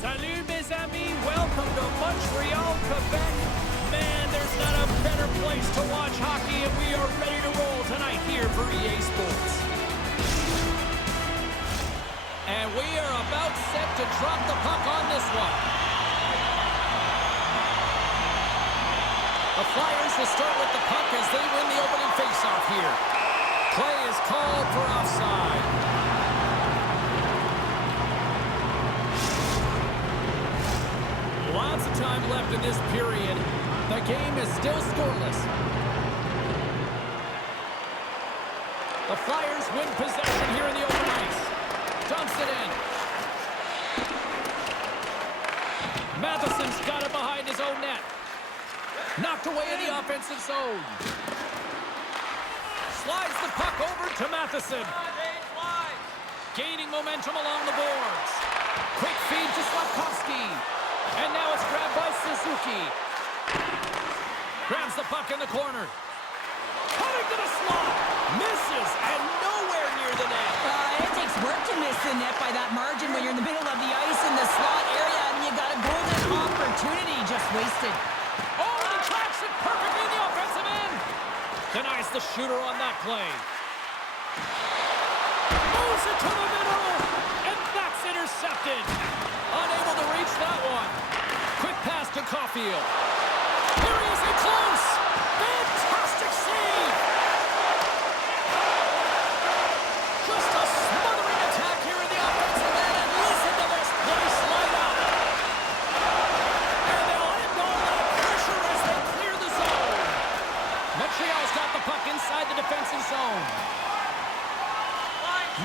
Salut mes amis, welcome to Montreal, Quebec. Man, there's not a better place to watch hockey, and we are ready to roll tonight here for EA Sports. And we are about set to drop the puck on this one. The Flyers will start with the puck as they win the opening faceoff here. Play is called for offside. Lots of time left in this period. The game is still scoreless. The Flyers win possession here in the open ice. Dumps it in. Matheson's got it behind his own net. Knocked away in the offensive zone. Slides the puck over to Matheson. Gaining momentum along the boards. Quick feed to Slavkovsky. And now it's grabbed by Suzuki. Grabs the puck in the corner. Coming to the slot. Misses and nowhere near the net. It takes work to miss the net by that margin when you're in the middle of the ice in the slot area and you got a golden opportunity just wasted. Oh, and he tracks it perfectly in the offensive end. Denies the shooter on that play. Moves it to the middle. And that's intercepted. Unable to reach that one. Quick pass to Caulfield. Here he is in close. Fantastic save. Just a smothering attack here in the offensive end. And listen to this place light up. And they'll end all that pressure as they clear the zone. Montreal's got the puck inside the defensive zone.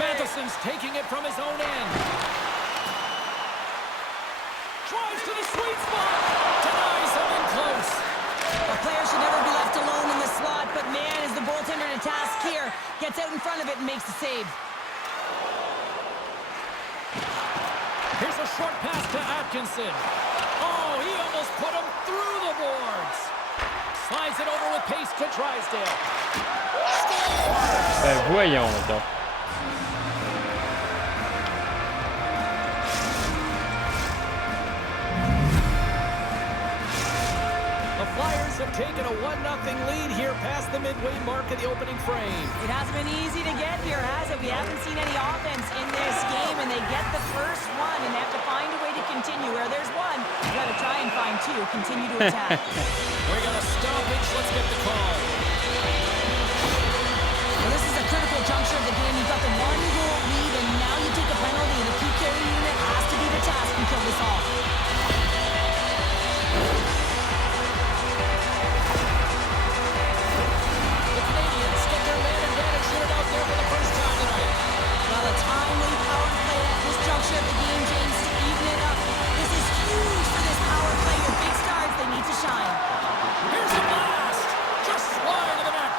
Matheson's taking it from his own end. Drives to the sweet spot. Denies him in close. A player should never be left alone in the slot, but man, is the goaltender to task here. Gets out in front of it and makes the save. Here's a short pass to Atkinson. Oh, he almost put him through the boards. Slides it over with pace to Drysdale. Ben voyons donc. Flyers have taken a 1-0 lead here past the midway mark of the opening frame. It hasn't been easy to get here, has it? We haven't seen any offense in this game, and they get the first one and have to find a way to continue. Where there's one, you got to try and find two. Continue to attack. We're going to stoppage. Let's get the call. Well, this is a critical juncture of the game. You've got the one-goal lead, and now you take a penalty, and the PK unit has to be the task and kill this off. Well, a timely power play at this juncture of the game, James, to even it up. This is huge for this power play. Your big stars, they need to shine. Here's a blast. Just wide of the net.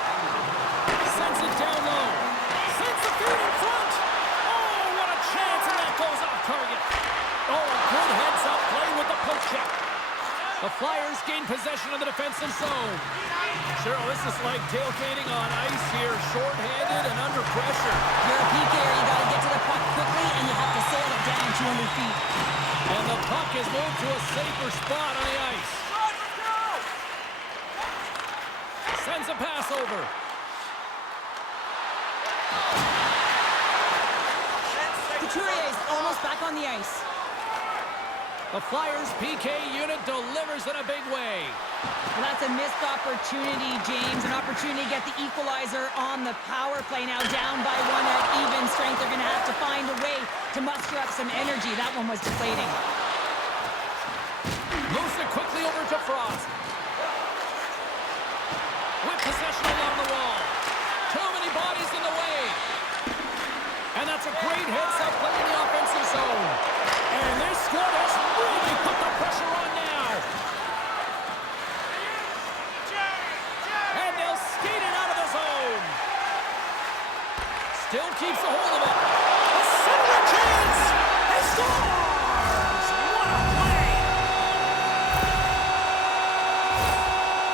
Sends it down low. Sends the feed in front. Oh, what a chance, and that goes off target. Oh, a good heads-up play with the poke check. The Flyers gain possession of the defensive zone. Cheryl, this is like tailgating on ice here, short-handed and under pressure. You're a PKer, you got to get to the puck quickly, and you have to sail it down 200 feet. And the puck is moved to a safer spot on the ice. Sends a pass over. Couturier's almost back on the ice. The Flyers PK unit delivers in a big way. Well, that's a missed opportunity, James. An opportunity to get the equalizer on the power play. Now down by one at even strength. They're going to have to find a way to muster up some energy. That one was deflating. Moves it quickly over to Frost. With possession along the wall. Too many bodies in the way. And that's a great heads-up play in the offensive zone. And this squad has really put the pressure on now. And they'll skate it out of the zone. Still keeps a hold of it. A center chance. He scores! What a play!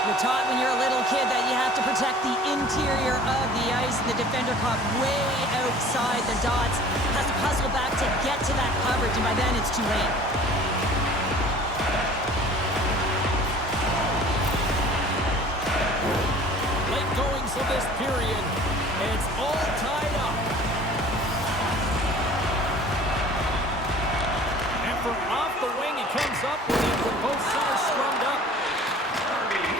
You're taught when you're a little kid that you have to protect the interior of the ice. The defender caught way outside the dots. Has to puzzle back to get to that coverage, and by then it's too late. comes up with it with both centers scrummed up.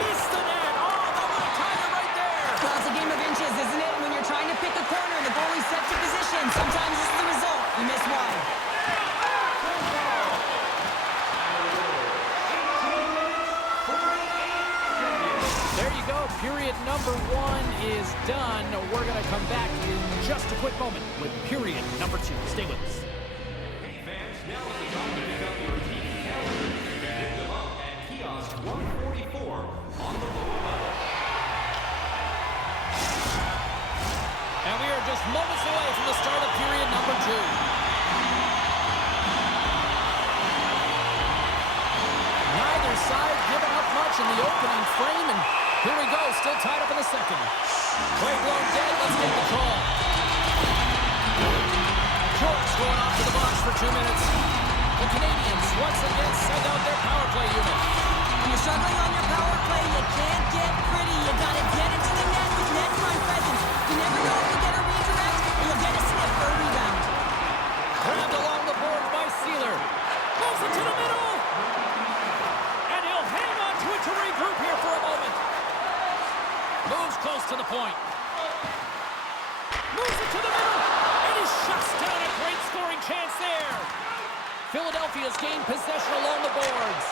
Missed the net. Oh, that would have tied it right there. Well, it's a game of inches, isn't it? When you're trying to pick a corner and the goalie's set to position, sometimes this is the result. You miss wide. There you go. Period number 1 is done. We're going to come back in just a quick moment with period number 2. Stay with us. Fans, now is the time to pick up your TV calendar. Pick them up at kiosk 144 on the lower level. And we are just moments away from the start of period number 2. Neither side giving up much in the opening frame, and here we go, still tied up in the second. Play blown dead, let's get the call. Jorts going off to the box for 2 minutes. The Canadians once again send out their power play unit. When you're struggling on your power play, you can't get pretty. You gotta get it to the net with net front presence. You never know if you'll get a redirect or you'll get a sniff for a rebound. Grabbed along the board by Sealer. Moves it to the middle. And he'll hang on to it to regroup here for a moment. Moves close to the point. Moves it to the middle. And he shuts down a great scoring chance there. Philadelphia's gained possession along the boards.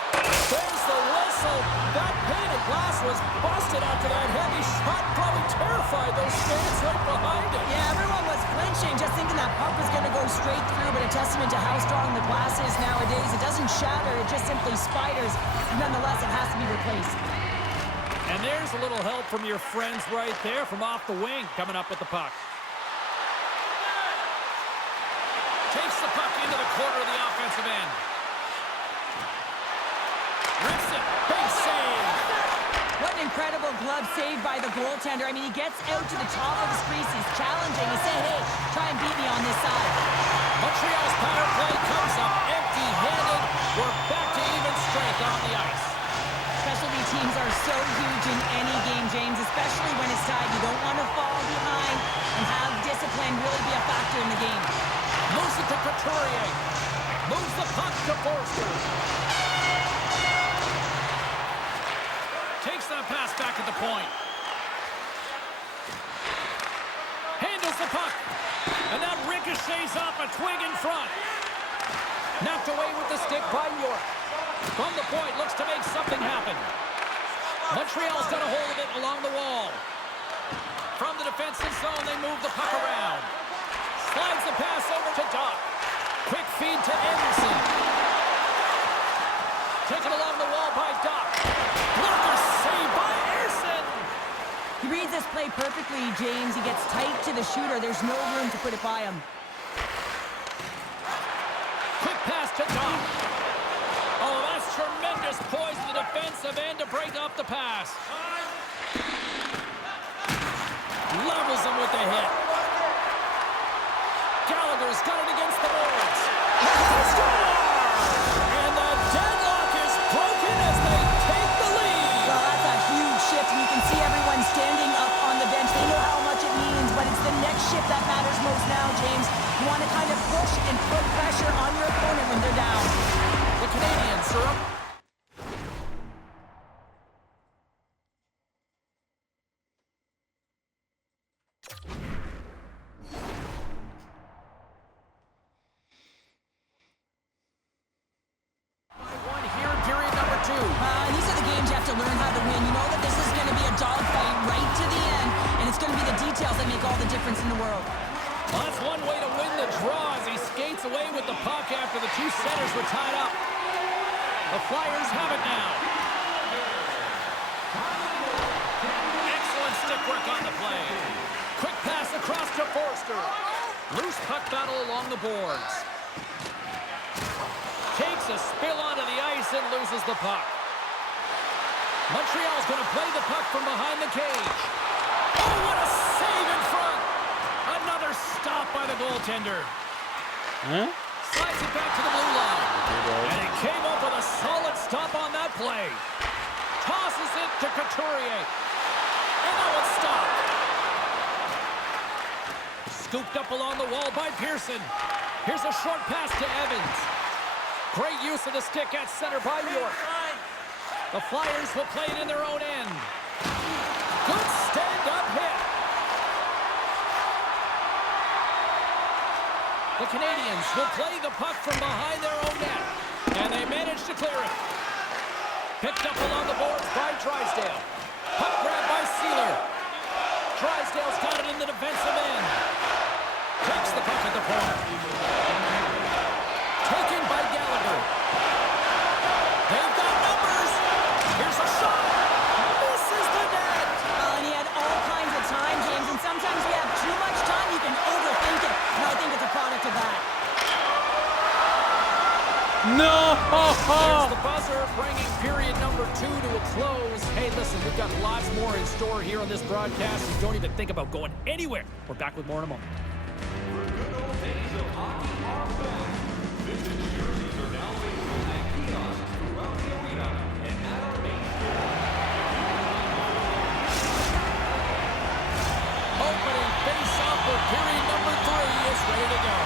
There's the whistle. That pane of glass was busted after that heavy shot. Probably terrified those fans right behind it. Yeah, everyone was flinching, just thinking that puck was going to go straight through, but a testament to how strong the glass is nowadays. It doesn't shatter, it just simply spiders. Nonetheless, it has to be replaced. And there's a little help from your friends right there from off the wing coming up with the puck. Takes the puck into the corner of the offensive end. Rips it. Big save. What an incredible glove save by the goaltender. I mean, he gets out to the top of his crease. He's challenging. He's saying, hey, try and beat me on this side. Montreal's power play comes up empty-handed. We're back to even strength on the ice. Specialty teams are so huge in any game, James, especially when it's tied. You don't want to fall behind and have discipline really be a factor in the game. Moves it to Couturier. Moves the puck to Forster. Takes that pass back at the point. Handles the puck. And that ricochets off a twig in front. Knocked away with the stick by York. From the point, looks to make something happen. Montreal's got a hold of it along the wall. From the defensive zone, they move the puck around. Slides the pass over to Doc. Quick feed to Anderson. Taken along the wall by Doc. Blocker save by Anderson. He reads this play perfectly, James. He gets tight to the shooter. There's no room to put it by him. Quick pass to Doc. Oh, that's tremendous poise to the defensive end to break up the pass. Levels him with the hit. Gallagher's got it against the boards. And the deadlock is broken as they take the lead. Well, that's a huge shift, and you can see everyone standing up on the bench. They know how much it means, but it's the next shift that matters most now, James. You want to kind of push and put pressure on your opponent when they're down. The Canadians are up. These are the games you have to learn how to win. You know that this is going to be a dogfight right to the end, and it's going to be the details that make all the difference in the world. Well, that's one way to win the draw as he skates away with the puck after the two centers were tied up. The Flyers have it now. Excellent stick work on the play. Quick pass across to Forster. Loose puck battle along the boards. Takes a spill onto the ice and loses the puck. Montreal's going to play the puck from behind the cage. Oh, what a save in front! Another stop by the goaltender. Slides it back to the blue line. And he came up with a solid stop on that play. Tosses it to Couturier. And that one's stopped. Scooped up along the wall by Pearson. Here's a short pass to Evans. Great use of the stick at center by York. The Flyers will play it in their own end. Good stand-up hit. The Canadians will play the puck from behind their own net. And they manage to clear it. Picked up along the boards by Drysdale. Puck grab by Sealer. Drysdale's got it in the defensive end. Takes the puck at the point. Taken by Gallagher. They've got numbers. Here's a shot. Misses the net. Well, and he had all kinds of time, James, and sometimes we have too much time, you can overthink it. And I think it's a product of that. No! There's the buzzer, bringing period number 2 to a close. Hey, listen, we've got lots more in store here on this broadcast. So don't even think about going anywhere. We're back with more in a moment. The good old days of hockey are back. Vintage jerseys are now available at kiosks throughout the arena and at our main store. Opening face-off for period number 3 is ready to go.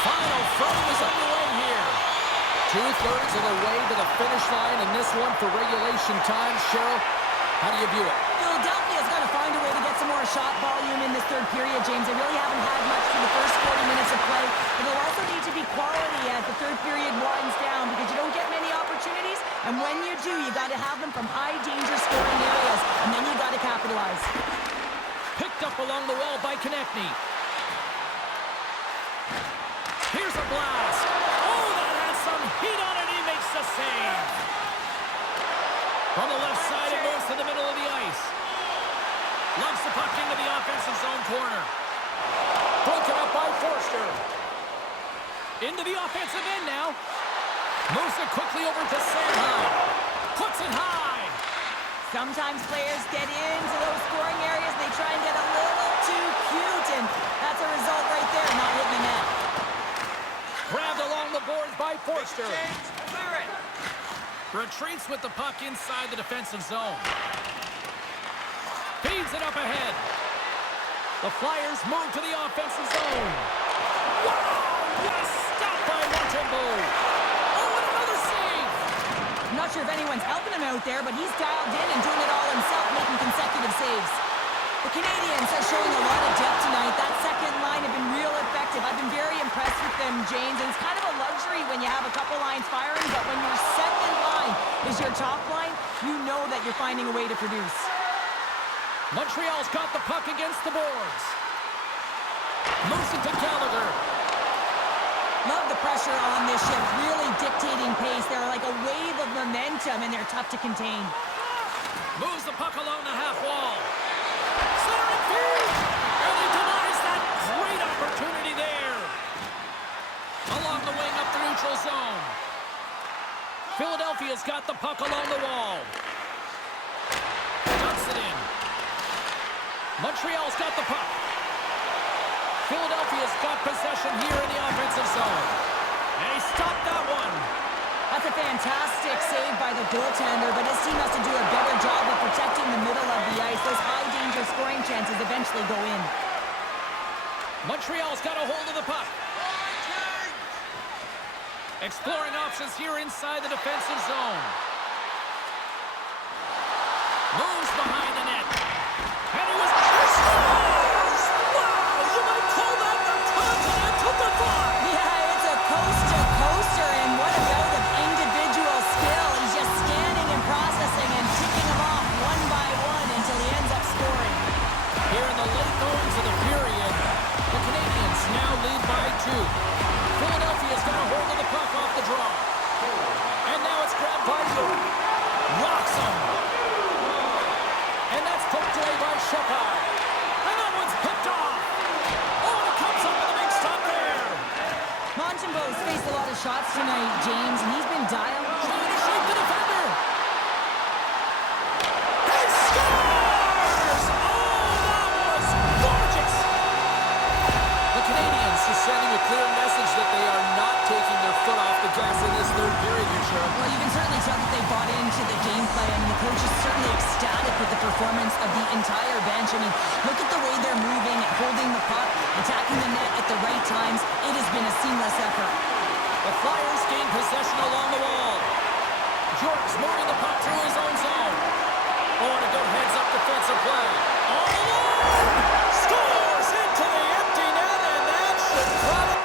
Final frame is underway here. 2/3 of the way to the finish line in this one for regulation time. Cheryl, how do you view it? Philadelphia's got to find a way to get some more shot volume in this third period, James. They really haven't had much for the first 40 minutes of play, but they'll also need to be quality as the third period winds down because you don't get many opportunities, and when you do, you got to have them from high-danger scoring areas, and then you got to capitalize. Picked up along the wall by Konechny. Here's a blast. Oh, that has some heat on it. He makes the save. From the left side, it moves to the middle of the ice. Lumps the puck into the offensive zone corner. Broken up by Forster. Into the offensive end now. Moves it quickly over to Sanheim. Puts it high. Sometimes players get into those scoring areas. They try and get a little too cute, and that's a result right there, not hitting the net. Grabbed along the boards by Forster. Retreats with the puck inside the defensive zone. Feeds it up ahead. The Flyers move to the offensive zone. Wow! What a stop by Montembeau. Oh, and another save! I'm not sure if anyone's helping him out there, but he's dialed in and doing it all himself, making consecutive saves. The Canadians are showing a lot of depth tonight. That second line have been real effective. I've been very impressed with them, James. And it's kind of a luxury when you have a couple lines firing, but when your second line is your top line, you know that you're finding a way to produce. Montreal's got the puck against the boards. Moves it to Gallagher. Love the pressure on this shift, really dictating pace. They're like a wave of momentum, and they're tough to contain. Moves the puck along the half wall. Centering field! And he denies that great opportunity there. Along the wing up the neutral zone. Philadelphia's got the puck along the wall. Dumps it in. Montreal's got the puck. Philadelphia's got possession here in the offensive zone. And he stopped that one. That's a fantastic save by the goaltender, but his team has to do a better job of protecting the middle of the ice. Those high-danger scoring chances eventually go in. Montreal's got a hold of the puck. Exploring options here inside the defensive zone. Moves behind the net. And he was... Scores! Wow! You might call that the continental divide! Yeah, it's a coast-to-coaster, and what a bout of individual skill. He's just scanning and processing and ticking them off one by one until he ends up scoring. Here in the late goings of the period, the Canadians now lead by 2. Philadelphia's got a hold of the puck off the draw. And now it's grabbed by York. Rocks him. And that's poked away by Shepard. And that one's picked off. Oh, and it comes up with a big stop there. Montembeau's faced a lot of shots tonight, James, and he's been dialed. Trying to shake the defender. He scores! Oh, that was gorgeous. The Canadians are sending a clear message that they are not taking their foot off the gas in this third period here, Cheryl. Well, you can certainly tell that they bought into the game plan, and the coach is certainly ecstatic with the performance of the entire bench. I mean, look at the way they're moving, holding the puck, attacking the net at the right times. It has been a seamless effort. The Flyers gain possession along the wall. York's moving the puck through his own zone. Oh, and a good heads-up defensive play. On the line! Scores into the empty net, and that should probably...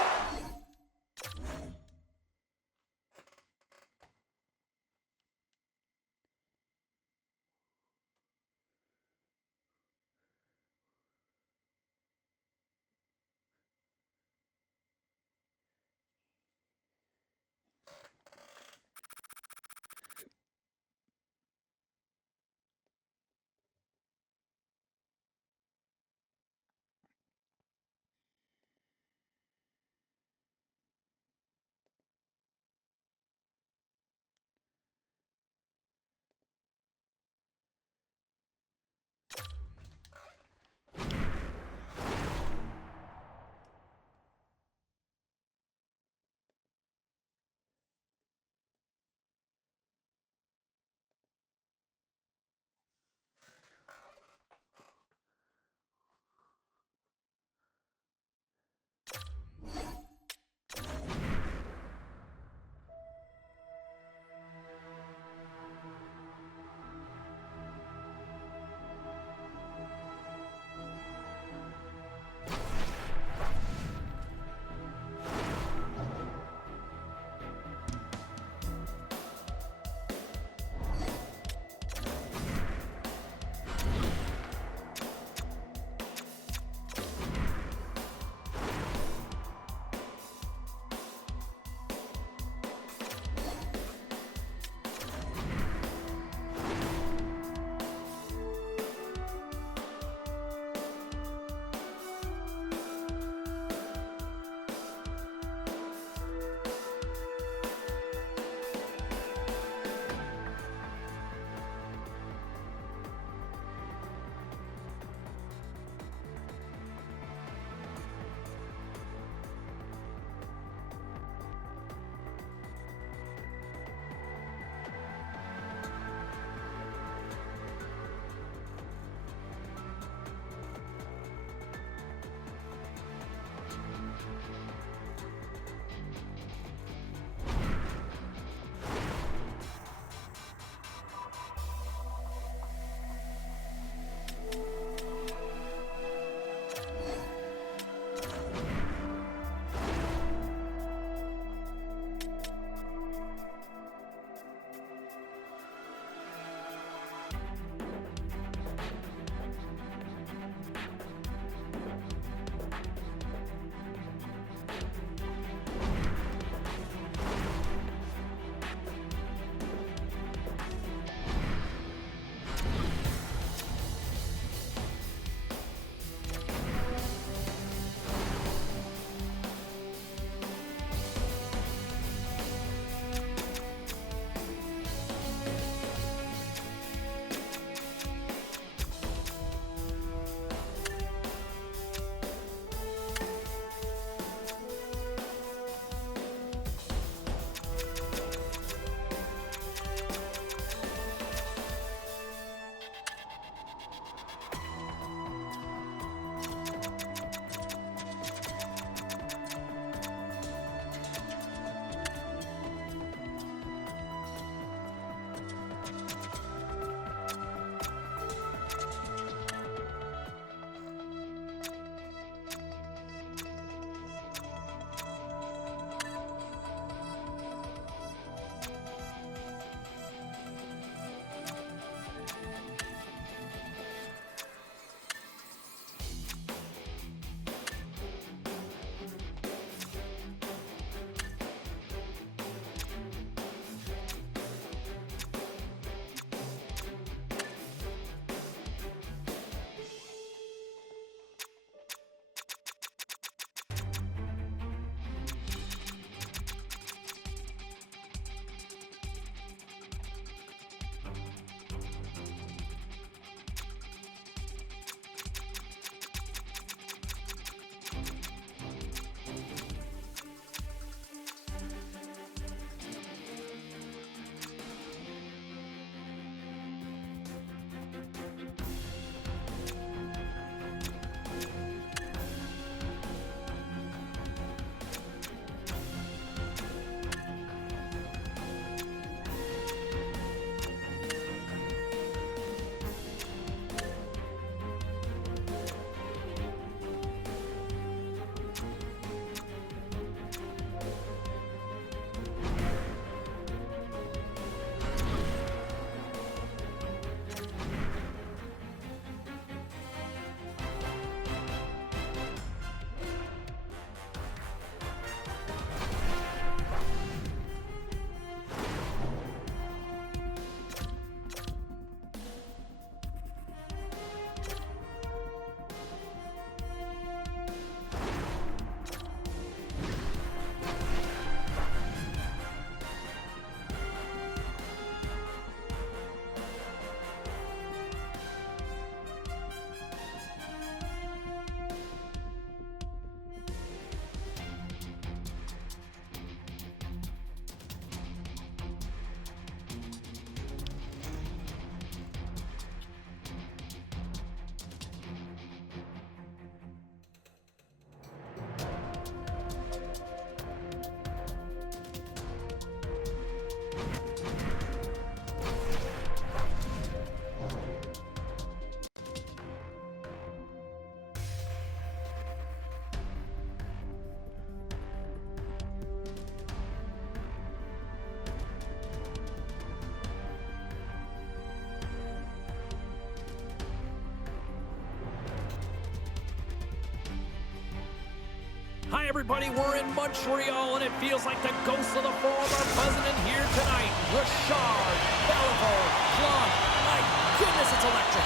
Hi, everybody. We're in Montreal, and it feels like the ghosts of the Forum are buzzing in here tonight. Richard, Beliveau, Blanc. My goodness, it's electric.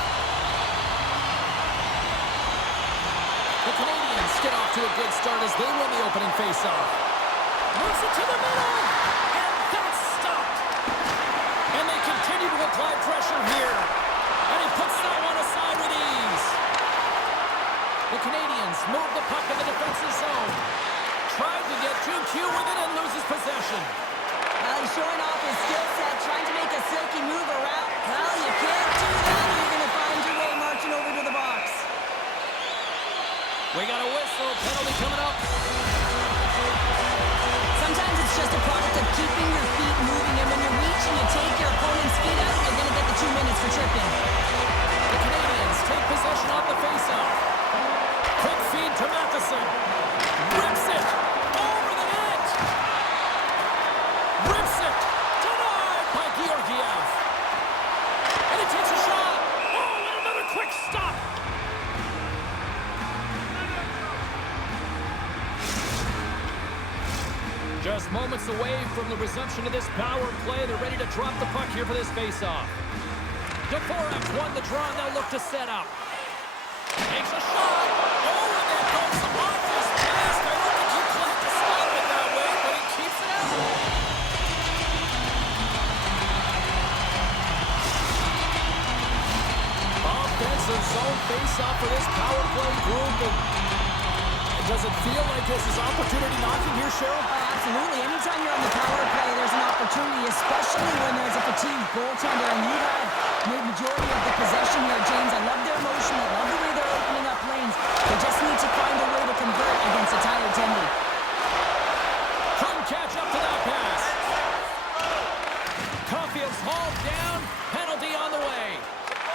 The Canadiens get off to a good start as they win the opening faceoff. Moves it to the middle, and that's stopped. And they continue to apply pressure here. And he puts that one aside with ease. The Canadiens move the puck in the defensive zone. Tried to get 2Q with it and loses possession. Well, he's showing off his skill set, trying to make a silky move around. Well, you can't do that. You're going to find your way marching over to the box. We got a whistle. Penalty coming up. Sometimes it's just a product of keeping your feet moving, and when you reach and you take your opponent's feet out, you're going to get the 2 minutes for tripping. The Canadiens take possession off the faceoff. Quick feed to Matheson. Rips it over the net. Rips it. Denied by Georgiev. And he takes a shot. Oh, and another quick stop. Just moments away from the resumption of this power play. They're ready to drop the puck here for this faceoff. Dvorak won the draw, and they'll look to set up. Takes a shot. Oh, and there goes off his mask. I don't think he planned to stop it that way, but he keeps it out. Offensive zone face-off for this power play group. And does it feel like this is opportunity knocking here, Cheryl? Absolutely. Anytime you're on the power play, there's an opportunity, especially when there's a fatigued goaltender, and you had the majority of the possession here, James. I love their motion. I love the way they're opening up lanes. They just need to find a way to convert against a tired Tendy. Couldn't catch up to that pass. Caulfield's hauled down. Penalty on the way.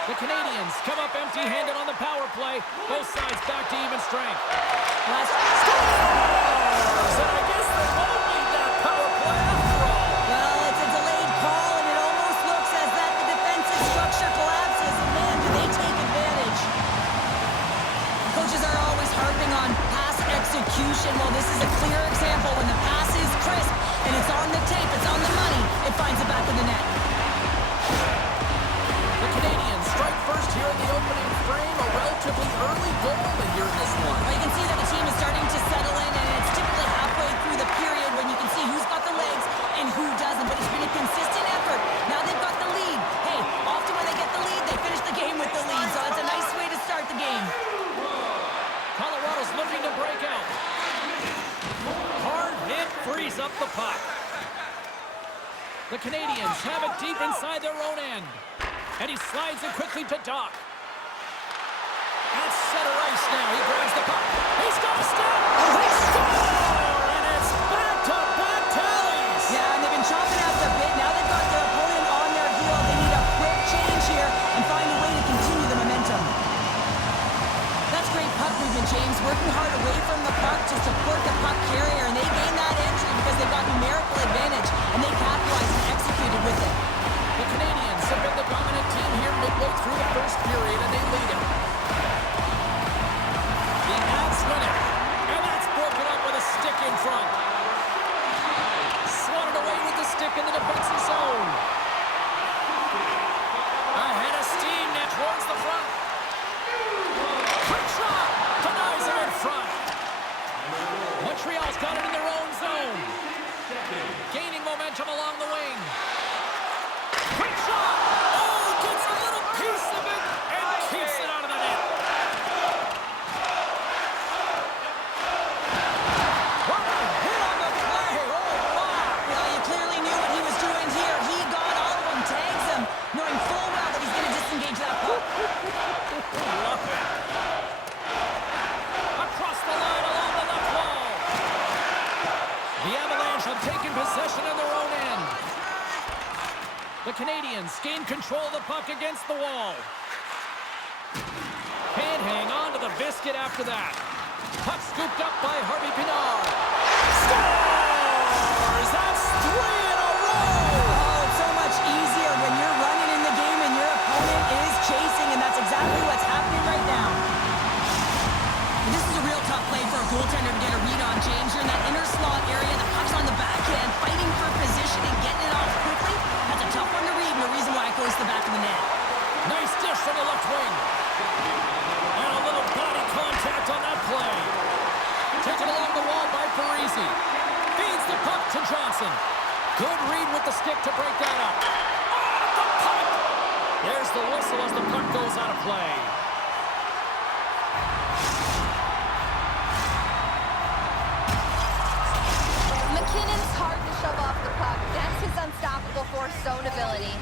The Canadiens come up empty-handed on the power play. Both sides back to even strength. Scores! And I guess they won't need that power play after all. Well, it's a delayed call, and it almost looks as that the defensive structure collapses. And man, do they take advantage. Coaches are always harping on pass execution. Well, this is a clear example. When the pass is crisp and it's on the tape, it's on the money, it finds the back of the net. The Canadiens strike first here in the opening frame. A relatively early goal here in this one. Well, you can see that the team is starting to settle in, and it's typically halfway through the period when you can see who's got the legs and who doesn't. But it's been a consistent effort. Now they've got the lead. Hey, often when they get the lead, they finish the game with the lead. So it's a nice way to start the game. Colorado's looking to break out. Hard hit frees up the puck. The Canadiens have it deep inside their own end. And he slides it quickly to Doc. At center ice now. He grabs the puck. He's got a stop. They score! And it's back-to-back tallies. Yeah, and they've been chopping out their bit. Now they've got their opponent on their heel. They need a quick change here and find a way to continue the momentum. That's great puck movement, James. Working hard away from the puck to support the puck carrier. And they gain that entry because they've got numerical advantage. And they capitalized and executed with it. The Canadiens have been the dominant team here midway through the first period, and they lead it. The Avs win it, and that's broken up with a stick in front. Swatted away with the stick in the defensive zone. Ahead of steam, now towards the front. Quick shot, denies him in front. Montreal's got it in their own zone. Gaining momentum along the wing. Quick shot! Oh, gets a little piece of it and keeps it out of the net. What a hit on the play! Oh, my! Well, you clearly knew what he was doing here. He got all of them, tags them, knowing full well that he's going to disengage that puck. Love it. Across the line along the left wall. The Avalanche have taken possession in their own end. The Canadiens gain control of the puck against the wall. Can't hang on to the biscuit after that. Puck scooped up by Harvey Pinard. Scores! That's 3 in a row! Oh, it's so much easier when you're running in the game and your opponent is chasing, and that's exactly what's happening right now. This is a real tough play for a goaltender to get a read on, James. Gets the puck to Johnson. Good read with the stick to break that up. Oh, the puck! There's the whistle as the puck goes out of play. McKinnon's hard to shove off the puck. That's his unstoppable force zone ability.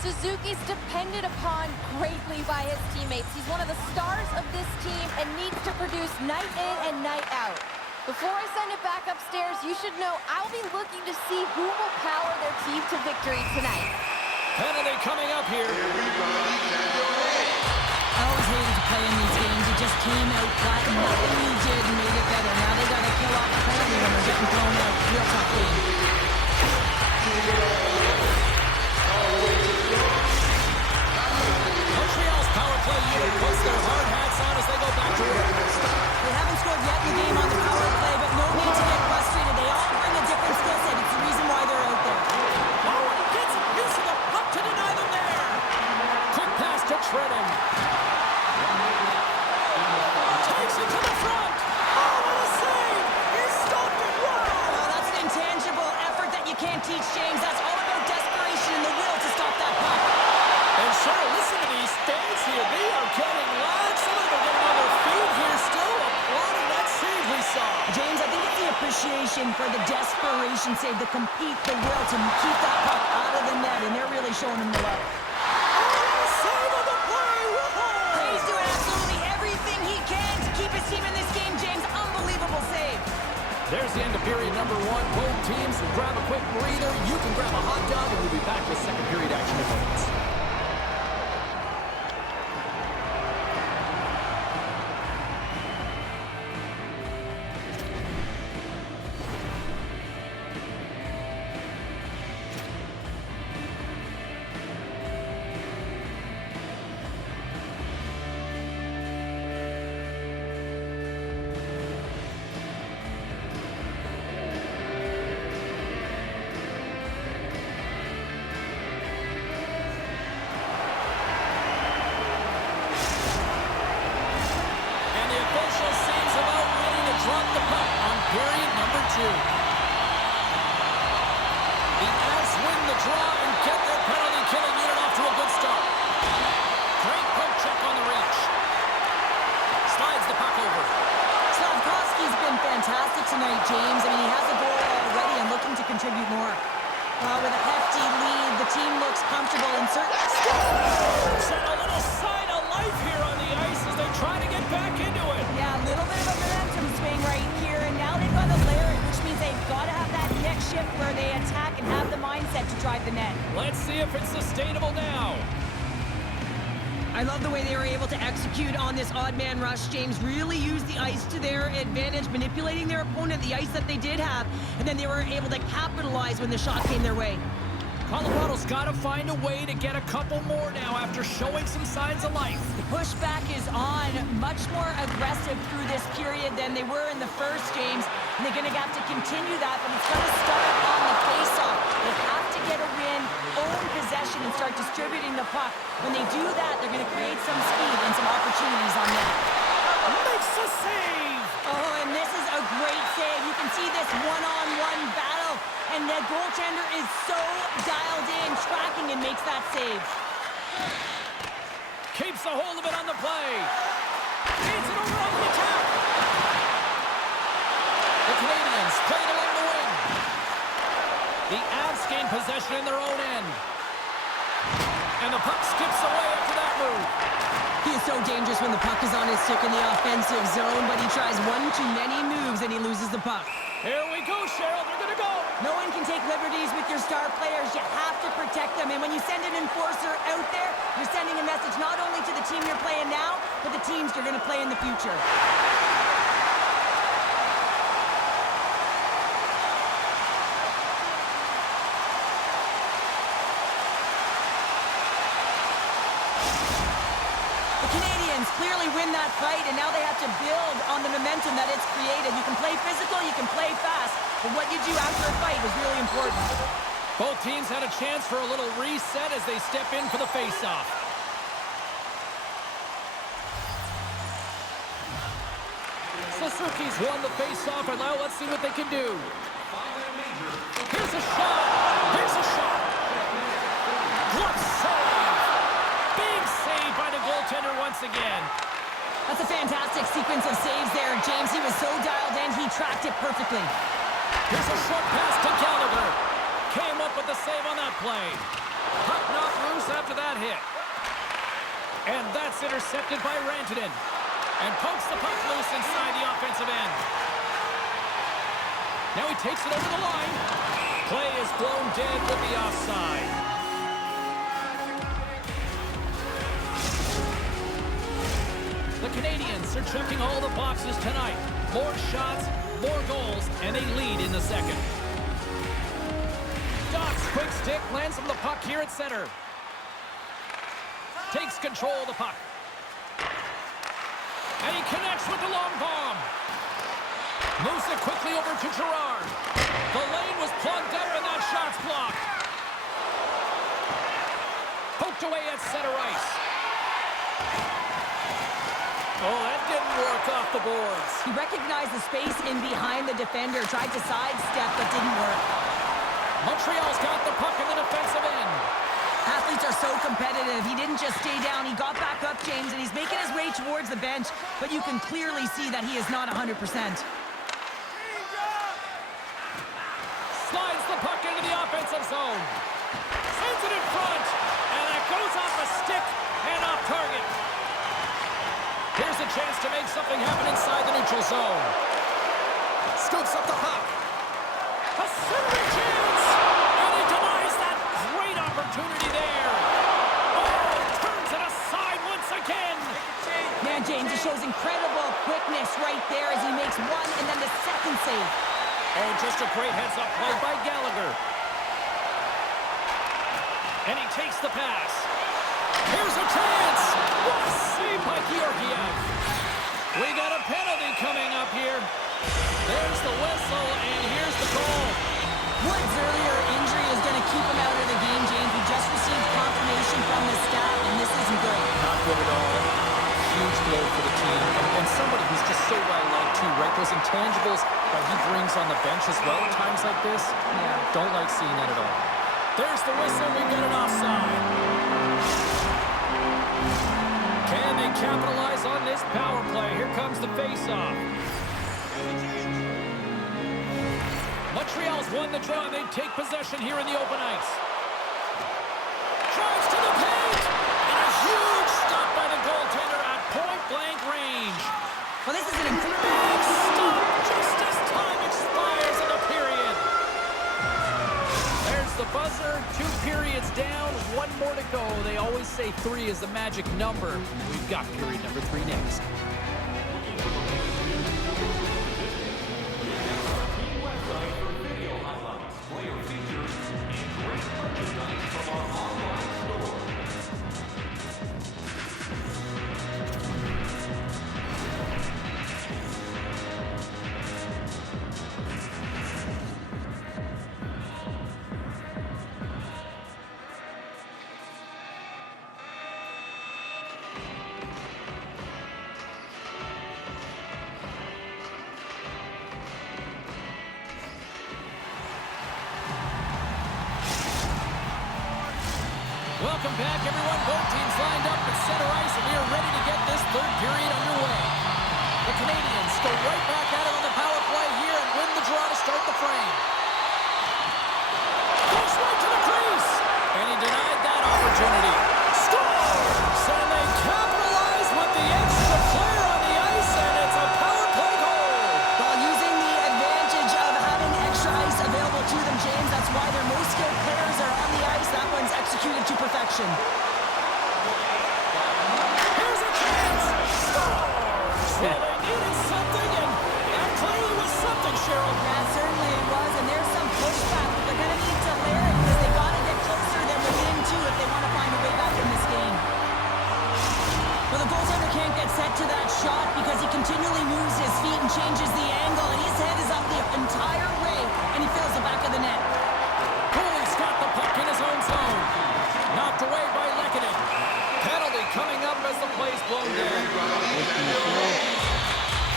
Suzuki's depended upon greatly by his teammates. He's one of the stars of this team and needs to produce night in and night out. Before I send it back upstairs, you should know I'll be looking to see who will power their team to victory tonight. Penalty coming up here. I always hated to play in these games. You just came out flat and nothing you did made it better. Now they got to kill off the penalty when they're getting thrown out. Real tough game. Montreal's power play unit puts their hard hats on as they go back to work. They haven't scored yet in the game on the power play, but no need to get frustrated. They all bring a different skill set. It's the reason why they're out there. Oh, and he gets use of the puck to deny them there. Quick pass to Trenton. Takes it to the front. Oh, what a save! He stopped it. Wow! Oh, that's an intangible effort that you can't teach, James. That's all about desperation and the will to stop that puck. And Cheryl, listen to these fans here. They are getting loud. Some of them are getting on their feet here still, applauding that save we saw. James, I think it's the appreciation for the desperation save, the compete, the will to keep that puck out of the net, and they're really showing him the love. Save of the play. Whoa! He's doing absolutely everything he can to keep his team in this game, James. Unbelievable save. There's the end of period number one. Both teams will grab a quick breather. You can grab a hot dog, and we'll be back with second period action in moments. Period number two. The Avs win the draw and get their penalty-killing unit off to a good start. Great poke check on the reach. Slides the puck over. Slavkovsky's been fantastic tonight, James. I mean, he has a goal already and looking to contribute more. With a hefty lead, the team looks comfortable and certain. Set a little sign of life here on the ice as they try to get back into it. Yeah, a little bit of a momentum swing right here, and now they've got to layer it, which means they've got to have that net shift where they attack and have the mindset to drive the net. Let's see if it's sustainable now. I love the way they were able to execute on this odd man rush, James. Really used the ice to their advantage, manipulating their opponent, the ice that they did have, and then they were able to capitalize when the shot came their way. Colorado's got to find a way to get a couple more now after showing some signs of life. The pushback is on, much more aggressive through this period than they were in the first, James, and they're going to have to continue that, but it's going to start on the faceoff. They have to get a win, own possession, and start distributing the puck. When they do that, they're going to create some speed and some opportunities on net. Makes the save! Oh, and this is a great save. You can see this one-on-one battle, and the goaltender is so dialed in, tracking, and makes that save. Keeps a hold of it on the play. Feeds it over on the attack. The Canadians play it along the wing. The Avs gain possession in their own end. And the puck skips away after that move. He is so dangerous when the puck is on his stick in the offensive zone, but he tries one too many moves and he loses the puck. Here we go, Cheryl. They're going to go. No one can take liberties with your star players. You have to protect them. And when you send an enforcer out there, you're sending a message not only to the team you're playing now, but the teams you're going to play in the future. Clearly win that fight, and now they have to build on the momentum that it's created. You can play physical, you can play fast, but what you do after a fight is really important. Both teams had a chance for a little reset as they step in for the face-off. Suzuki's won the face-off, and now let's see what they can do. Here's a shot. Here's a shot. Glove save. Big save by the goaltender once again. That's a fantastic sequence of saves there, James. He was so dialed in, he tracked it perfectly. Here's a short pass to Gallagher. Came up with the save on that play. Puck knocked loose after that hit. And that's intercepted by Rantanen. And pokes the puck loose inside the offensive end. Now he takes it over the line. Play is blown dead with the offside. The Canadians are checking all the boxes tonight. More shots, more goals, and they lead in the second. Dots, quick stick, lands him the puck here at center. Takes control of the puck. And he connects with the long bomb. Moves it quickly over to Gerard. The lane was plugged up and that shot's blocked. Poked away at center ice. Oh, that didn't work off the boards. He recognized the space in behind the defender, tried to sidestep, but didn't work. Montreal's got the puck in the defensive end. Athletes are so competitive. He didn't just stay down. He got back up, James, and he's making his way towards the bench, but you can clearly see that he is not 100%. Slides the puck into the offensive zone. Sends it in front, and that goes off a stick and off target. Here's a chance to make something happen inside the neutral zone. Scoops up the puck. A centering chance! And he denies that great opportunity there. Oh, turns it aside once again. Man, James, it shows incredible quickness right there as he makes one and then the second save. Oh, just a great heads-up play by Gallagher. And he takes the pass. Here's a chance! What a save by Georgiev! We got a penalty coming up here. There's the whistle, and here's the goal. Wood's earlier injury is going to keep him out of the game, James. We just received confirmation from the staff, and this isn't good. Not good at all. Huge blow for the team. And somebody who's just so well-liked, too, right? Those intangibles that he brings on the bench as well at times like this. Yeah. Don't like seeing that at all. There's the whistle. We got an offside. Can they capitalize on this power play? Here comes the face-off. Montreal's won the draw. They take possession here in the open ice. Drives to the paint! And a huge stop by the goaltender at point-blank range. Well, this is an Big stop just as time expires in the period. There's the buzzer. 2 periods down, 1 more to go. They always say 3 is the magic number. We've got period number 3 next. Welcome back, everyone. Both teams lined up at center ice, and we are ready to get this third period underway. The Canadians go right back at it on the power play here and win the draw to start the frame. Goes right to the crease, and he denied that opportunity. Scores! And they capitalize with the extra player on the ice, and it's a power play goal. While using the advantage of having extra ice available to them, James, that's why their most skilled players are on the ice. That one's executed to perfection. Here's a chance! Scores! Well, they needed something, and that clearly was something, Cheryl. Yeah, certainly it was, and there's some pushback, but they're going to need to layer it because they got to get closer than within 2 if they want to find a way back in this game. Well, the goaltender can't get set to that shot because he continually moves his feet and changes the angle, and his head is up the entire way, and he fills the back of the net. Cooley's got the puck in his own zone. Knocked away by Lehkonen. Penalty coming up as the play's blown down.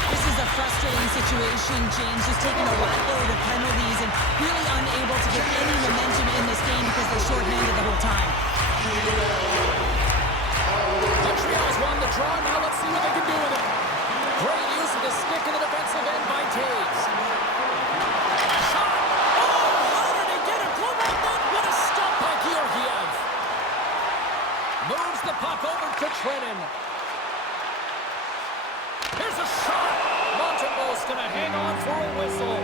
This is a frustrating situation, James, just taking a whack load of penalties and really unable to Montreal's won the draw. Now let's see what they can do with it. Great use of the stick in the defensive end by Taves. Shot! Oh, how did he get it? Glove on net. What a stop by Georgiev. Moves the puck over to Trennan. Here's a shot. Montembeault's going to hang on for a whistle.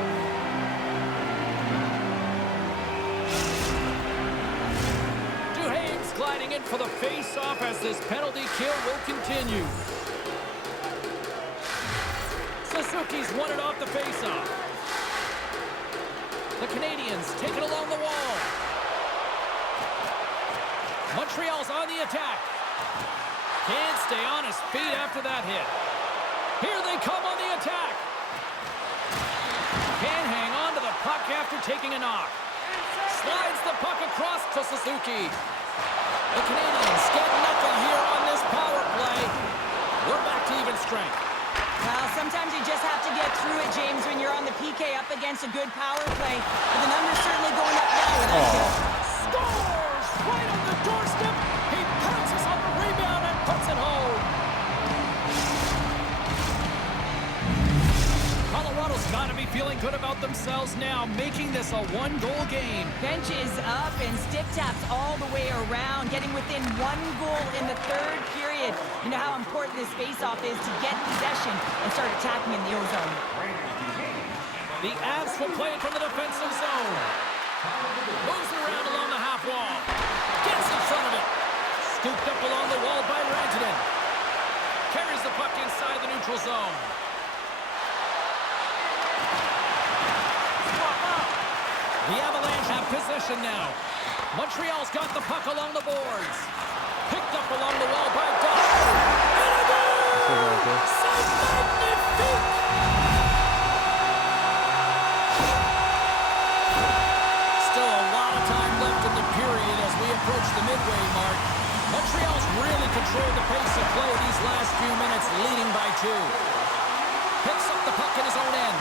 Duhaime's gliding in for the face-off as this penalty kill will continue. Suzuki's won it off the face-off. The Canadians take it along the wall. Montreal's on the attack. Can't stay on his feet after that hit. Here they come on the attack. Can't hang on to the puck after taking a knock. Slides the puck across to Suzuki. The Canadians get nothing here on this power play. We're back to even strength. Well, sometimes you just have to get through it, James, when you're on the PK up against a good power play. But the number's certainly going up now with that kill. Scores right on the doorstep. He pounces on the rebound and puts it home. Colorado's got to be feeling good about themselves now, making this a one-goal game. Bench is up and stick taps all the way around, getting within 1 goal in the third period. You know how important this face-off is to get possession and start attacking in the O-zone. The Avs will play it from the defensive zone. Moves around along the half wall. Gets in front of it. Scooped up along the wall by Rantanen. Carries the puck inside the neutral zone. The Avalanche have possession now. Montreal's got the puck along the boards. Picked up along the wall by Duff. And a goal! C'est magnifique! Still a lot of time left in the period as we approach the midway mark. Montreal's really controlled the pace of play these last few minutes, leading by 2. Picks up the puck in his own end.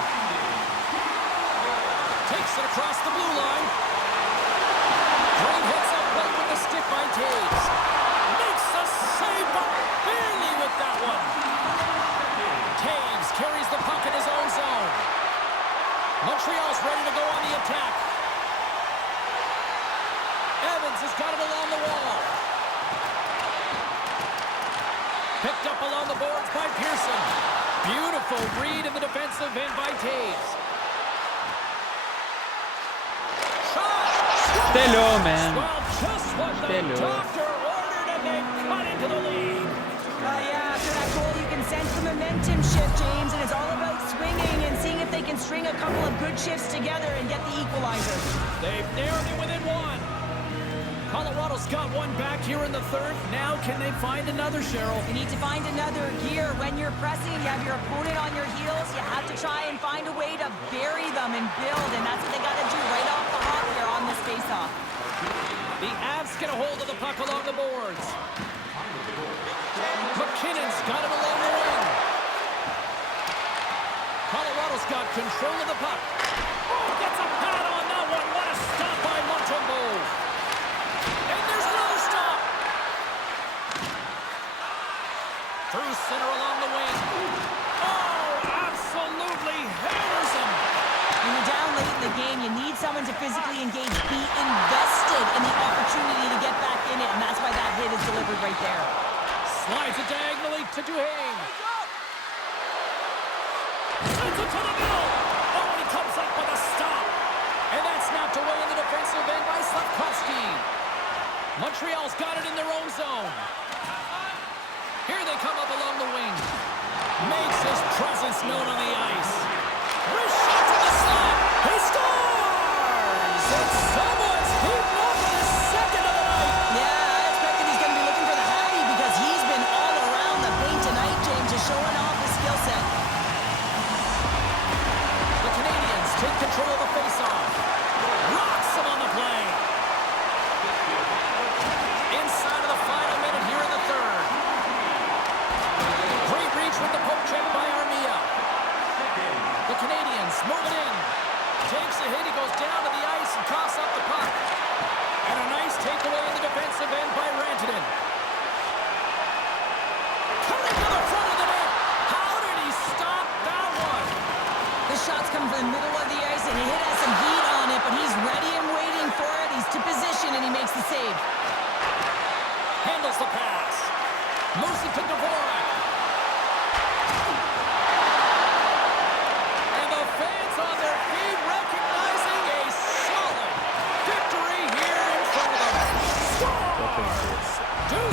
Takes it across the blue line. Great hits up play with the stick by Taves. Makes a save, but barely with that one. Taves carries the puck in his own zone. Montreal's ready to go on the attack. Evans has got it along the wall. Picked up along the boards by Pearson. Beautiful read in the defensive end by Taves. Stay low, man. Well, just what the Stay low. doctor ordered, and they cut into the lead. Yeah, after that goal, you can sense the momentum shift, James, and it's all about swinging and seeing if they can string a couple of good shifts together and get the equalizer. They've narrowed it within 1. Colorado's got one back here in the third. Now can they find another, Cheryl? You need to find another gear. When you're pressing, you have your opponent on your heels. You have to try and find a way to bury them and build, and that's what they got to do right off the hop here on this face-off. The Avs get a hold of the puck along the boards. McKinnon's got it along the wing. Colorado's got control of the puck. Oh, gets a pad on that one. What a stop by Montembeault. And there's another stop. Through center along the wing. Oh, absolutely hammers him. When you're down late in the game, you need someone to physically engage, be invested in the opportunity to get back in it, and that's why that hit is delivered right there. Slides it diagonally to Duhaime. Sends it to the middle. Oh, and he comes up with a stop. And that's snapped away in the defensive end by Slavkovsky. Montreal's got it in their own zone. Here they come up along the wing. Makes his presence known on the ice. Wrist shot to the slot. He scores! And someone's beaten up with his second of the night. Yeah, I expected he's going to be looking for the Hattie because he's been all around the paint tonight, James, just showing off his skill set. The Canadians take control of the faceoff. Rocks him on the play. Inside of the final minute here in the third. Great reach with the poke check by Armia. The Canadians moving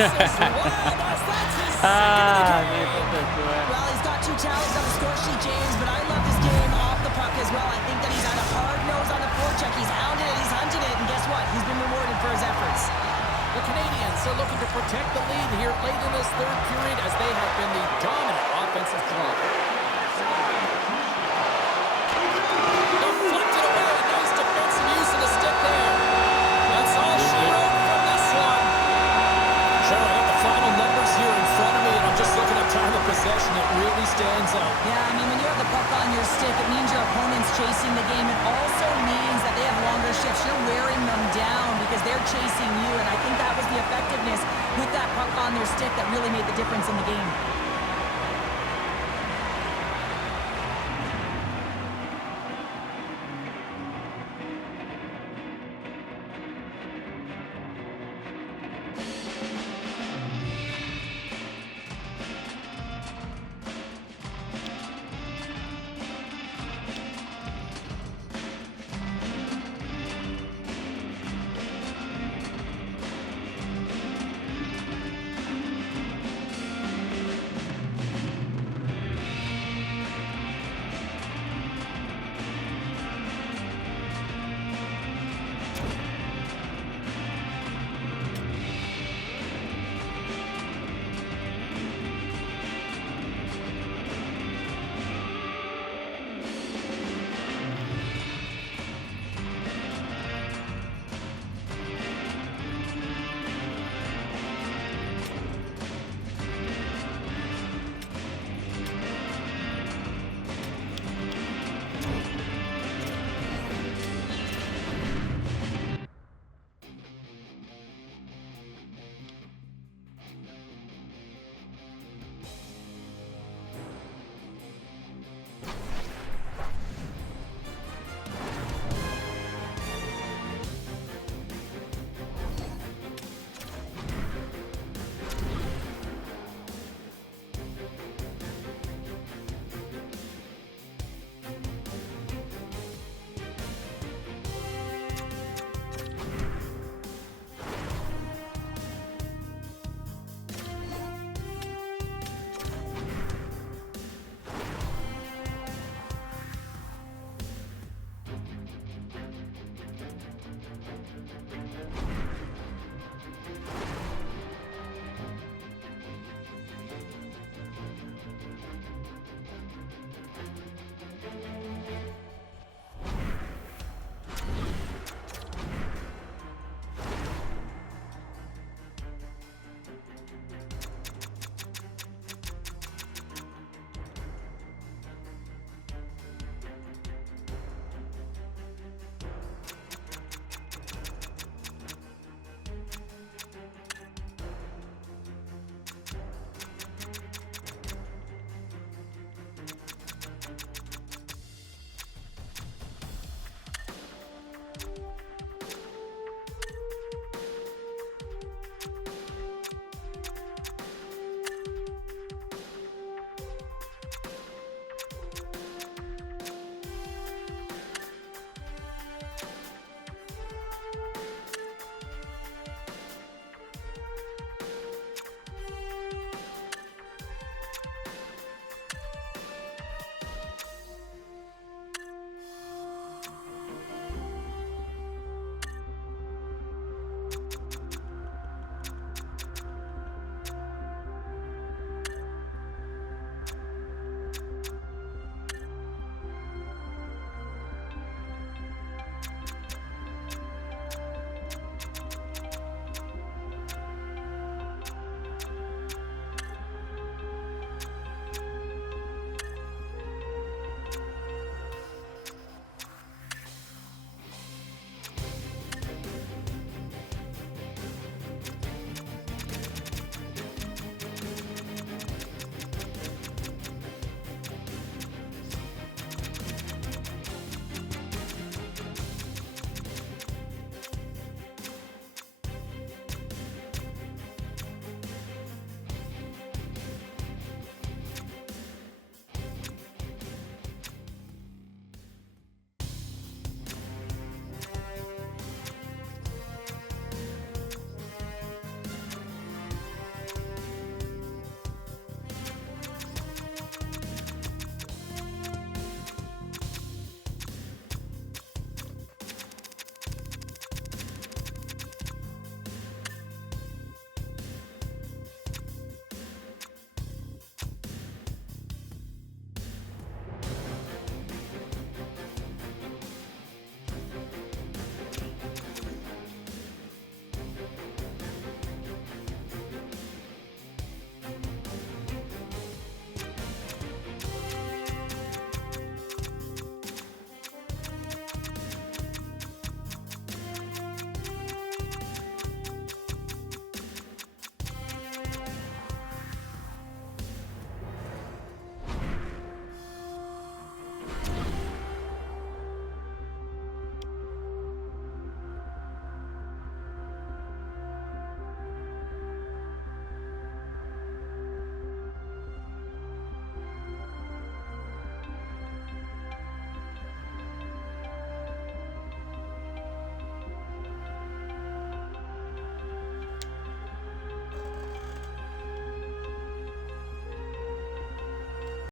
Wow, boss, that's his second of the game. Well, he's got 2 tallies on the score sheet, James, but I love this game off the puck as well. I think that he's had a hard nose on the forecheck. He's hounded it, he's hunted it, and guess what? He's been rewarded for his efforts. The Canadians are looking to protect the lead here late in this third period as they have been the dominant offensive club. Deflected away. Nice defensive use of the stick there. That's all she wrote from this one. Sure, I got the final numbers here in front of me, and I'm just looking at time of possession. It really stands out. Yeah, I mean, when you have the puck on your stick, it means your opponent's chasing the game. It also means that they have longer shifts. You're wearing them down because they're chasing you, and I think that was the effectiveness with that puck on their stick that really made the difference in the game.